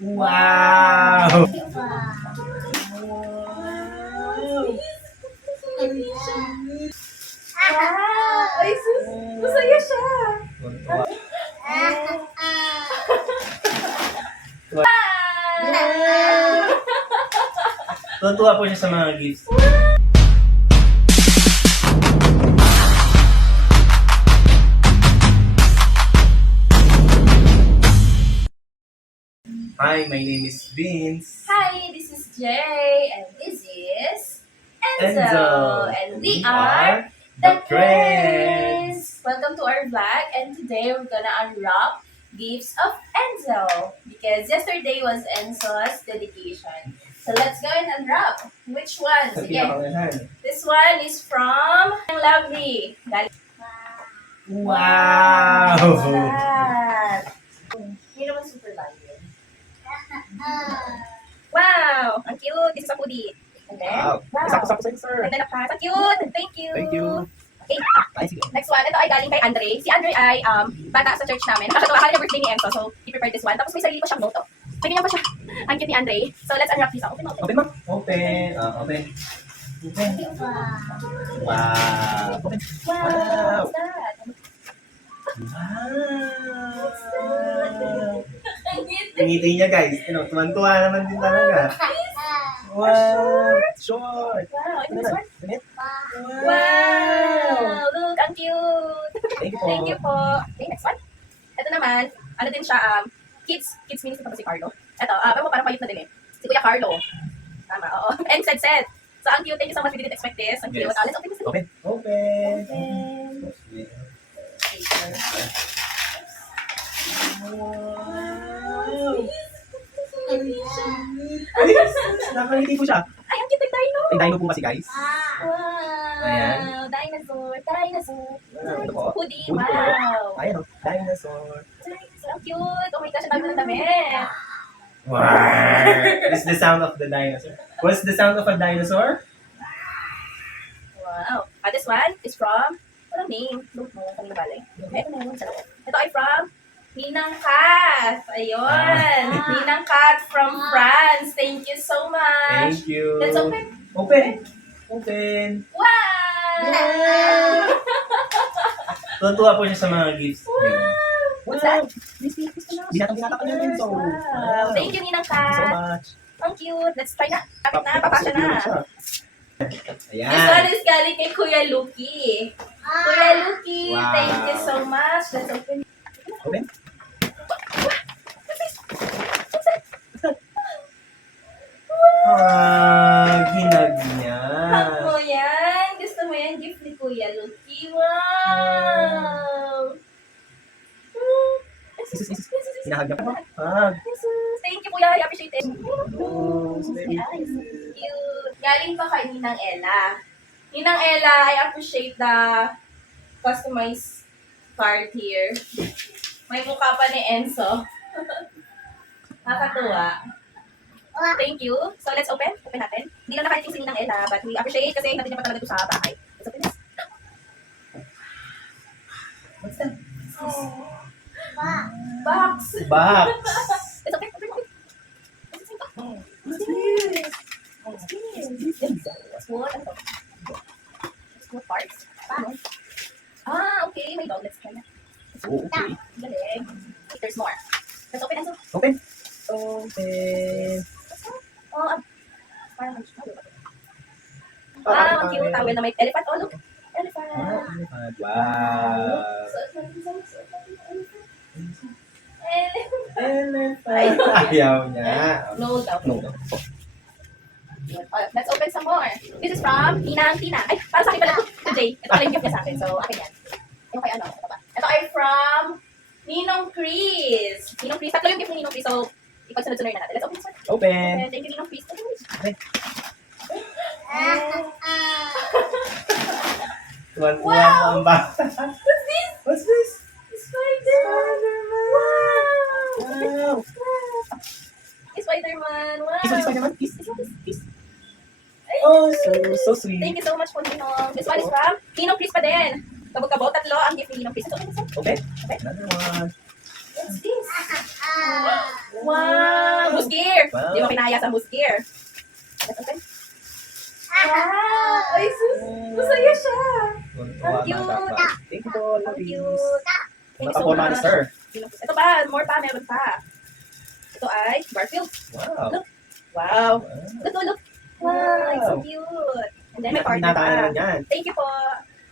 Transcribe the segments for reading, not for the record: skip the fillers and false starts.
Wow! Ay, sus! Masaya siya! Tuwa po siya sa mga gifts. Hi, my name is Vince. Hi, this is Jay, and this is Enzo. Enzo. And we are the Creds. Welcome to our vlog, and today we're gonna unwrap gifts of Enzo. Because yesterday was Enzo's dedication. So let's go and unwrap. Which one? Sa Sige. pinakamahan. This one is from Lovely. Wow! What? Hindi naman super light. Wow! Ang cute! This is a hoodie. And then, Wow! Sakto-sakto sa'yo, sir. And then, ang cute! Thank you! Thank you. Okay, Ay, sige. next one. Ito ay galing kay Andre. Si Andre ay bata sa church namin. Nakakatawa, kaya birthday ni Enzo. So, he prepared this one. Tapos may sarili pa siyang note. May ganyan pa siya. Ang cute ni Andre. So, let's unwrap this. Open, open. Open mo. Open. Open. Open. Wow. Open. Wow! What's that? Wow. Ang ngiti niya, guys. Tuwan-tuwa naman din talaga. Wow. Short. Wow! Ito this one? Ganit. Wow! Look, ang cute! Thank you po. Thank you po. Okay, next one. Ito naman, ano din siya, kids ministry pa si Carlo. Ito, parang payot na din eh. Si Kuya Carlo. Tama, oo. And said. So, ang cute. Thank you so much. We didn't expect this. Ang cute. Yes. Let's open this. Open. Open. Open. Wow. Ay, nakangiti po siya. Ay, ang cute ng dino. May dino po kasi, guys. Wow. Ayan. Dinosaur. Dinosaur. Ito po. Hoodie. Hoodie po. Wow. Ayan o. Dinosaur. Dinosaur. Ang cute. Oh my gosh, ang dami ng dami. Wow. This is the sound of the dinosaur. What's the sound of a dinosaur? Wow. This one is from, walang name. Look mo, kanina balik. Ito na yun. Ito ay from Ninang Kat. Ayun. Ninang Kat from France. Thank you so much. Thank you. Let's open. Open. Open. Wow! Tuwa po siya sa mga gifts. What's that? Binatang-binatang niya rin. So, Wow. Thank you, Ninang Thank you so Kat. much. Ang cute. Let's try na. Kapit na. Papasya na. Ayan. This one is galing kay Kuya Lucky. Kuya Lucky, Wow. thank you so much. Let's open. Open. Ginag niya. Hug mo yan. Gusto mo yan? Gift ni Kuya Lucky. Wow! Sinahag niya pa. Hug. Thank you, Kuya. I appreciate it. Oh, very Nice. Cute. Galing pa kay Ninang Ella. Ninang Ella, I appreciate the customized card here. May mukha pa ni Enzo. Nakakatuwa. Thank you. So, let's open. Open natin. Hindi lang nakaliting si Ninang Ella, but we appreciate kasi natin niya pa talaga ito sa bahay. Let's open this. What's that? Box. Box. Let's open. Open, open. What's this? What's this? What? Ano to? What parts? Okay. May dog. Let's try na. Oh, okay. Galing. There's more. Let's open, Enzo. Open. Open. Oh, parang ang cute. Tawel na may elephant. Oh, look. Elephant. Wow. Elephant. Ayaw niya. No doubt. No. Let's open some more. This is from Ninang Tina. Ay, para sa akin pala to Jay. Ito pala yung gift niya sa akin. So, akin yan. Yung kay ano? Ito ba? Ito ay from Ninong Chris. Ninong Chris. Tatlo yung gift ni Ninong Chris. So, ipagsunod-sunod na natin. Let's open this one. Open. Thank you, Ninong Chris. Tuwan-tuwa ang bata. What's this? What's this? Spider-Man. Wow. Wow. Spider-Man. Wow. Kiss, Spider-Man. Kiss. Kiss. Oh, so sweet. Thank you so much po, Ninong. This one is from Ninong Chris pa din. Kabog-kabog, tatlo ang gift ni Ninong Chris. Okay. Another one. What's this? Wow! gear. Wow. Di mo kinaya sa whose gear. Let's open. Wow! Ay, sus! Masaya siya! Ang cute! Thank you po, Ang Lapis. cute! Thank you so Matapo much. monster. Ito pa, more pa, meron pa. Ito ay Garfield. Wow. Look. Wow. Wow. Look. Wow, it's so cute. And then may partner Pinata naman pa. yan. Thank you po.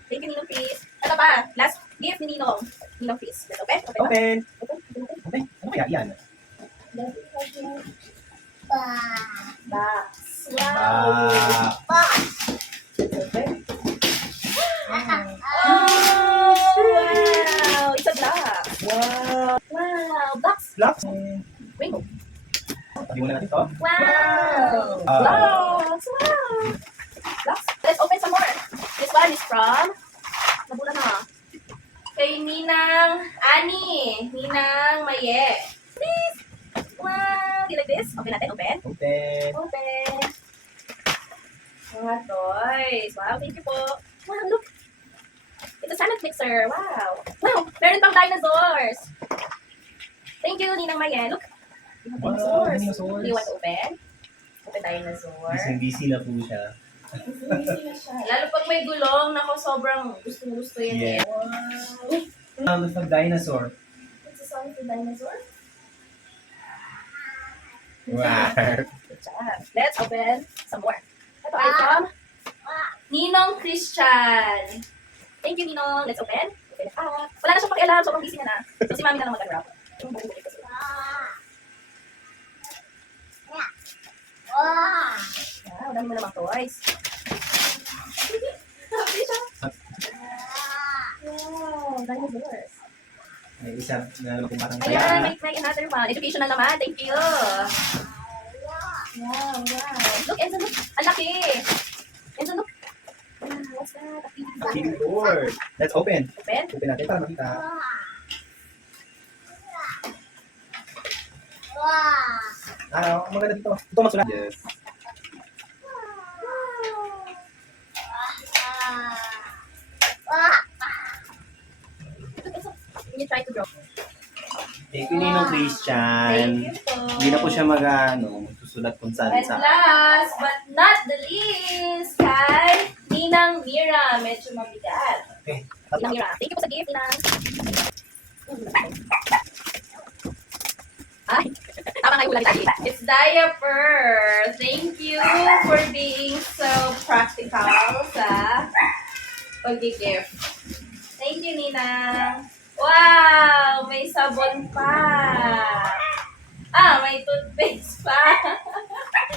Thank you, Ninong Chris. Ito pa, last gift ni Ninong. Ninong Chris. Let's open. Open. Open. Okay. Ano kaya yan? Box. Wow. Let's open. Oh, wow. It's a box. Wow. Wow. Box. Blocks. Rainbow. Tabi mo na natin to. Wow. Box. Wow. Box. Let's open some more. This one is from nabula na. Kay Ninang Ani. Ninang Maye. Please. Wow. Do you like this? Open natin. Open. Open. Open. Mga toys. Wow. Thank you po. Wow. Look. It's a salad mixer. Wow. Wow. Meron pang dinosaurs. Thank you, Ninang Maye. Look. We have Wow, dinosaurs. dinosaurs. Do you want to open? Open dinosaur. Busy na po siya. Lalo pag may gulong, nako sobrang gusto yan Yeah. eh. Wow. Sound of a dinosaur. What's the sound of the dinosaur? Wow. Good job. Let's open some more. Ito ay from Ninong Christian. Thank you, Ninong. Let's open. Open it up. Wala na siyang pakialam. Sobrang busy na. So si Mami na lang mag-unwrap. Wow, dami mo namang toys. Happy siya. Wow, dinosaurs. May isa na naman kung batang Ayan, kaya. may another one. Educational naman. Thank you. Wow. Look, Enzo, look. Ang laki. Enzo, look. Wow, what's that? A big board. Big board. Let's open. Open. Open natin para makita. Ang maganda dito. Ito masulat. Yes. Look, Enzo. Can you try to draw? Thank you, Ninong Christian. Thank you po. Hindi na po siya magsusulat kung saan And sa. last but not the least, kay Ninang Mira. Medyo mabigat. Okay. Ninang Mira. Thank you po sa gift, Ninang. Ay, tama nga yung ulang tali. It's diaper. Thank you for being so practical sa pag-gift. Thank you, Ninang. Wow! May sabon pa. May toothpaste pa.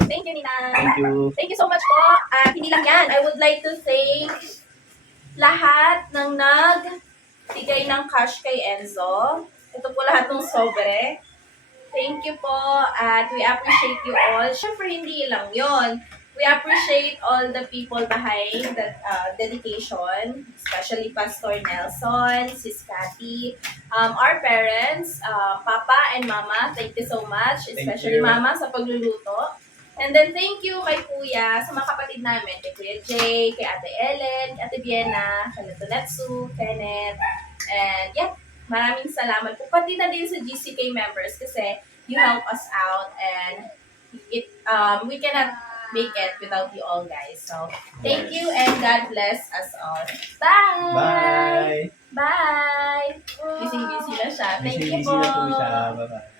Thank you, Ninang. Thank you. Thank you so much po. At hindi lang yan. I would like to thank lahat ng nagbigay ng cash kay Enzo. Ito po lahat ng sobre. Thank you po. At we appreciate you all. Siyempre, hindi lang yon. We appreciate all the people behind that dedication, especially Pastor Nelson, Sis Cathy, our parents, Papa and Mama. Thank you so much, especially you. Mama sa pagluluto. And then thank you kay Kuya, sa mga kapatid namin, kay Kuya Jay, kay Ate Ellen, kay Ate Vienna, kay Letonetsu, Kenneth, and yeah, maraming salamat po. Pati na din sa GCK members kasi you help us out and we cannot make it without you all, guys. So, thank you and God bless us all. Bye! Bye! Bye! Busy na siya. Thank you Busy po. na po siya. Bye-bye.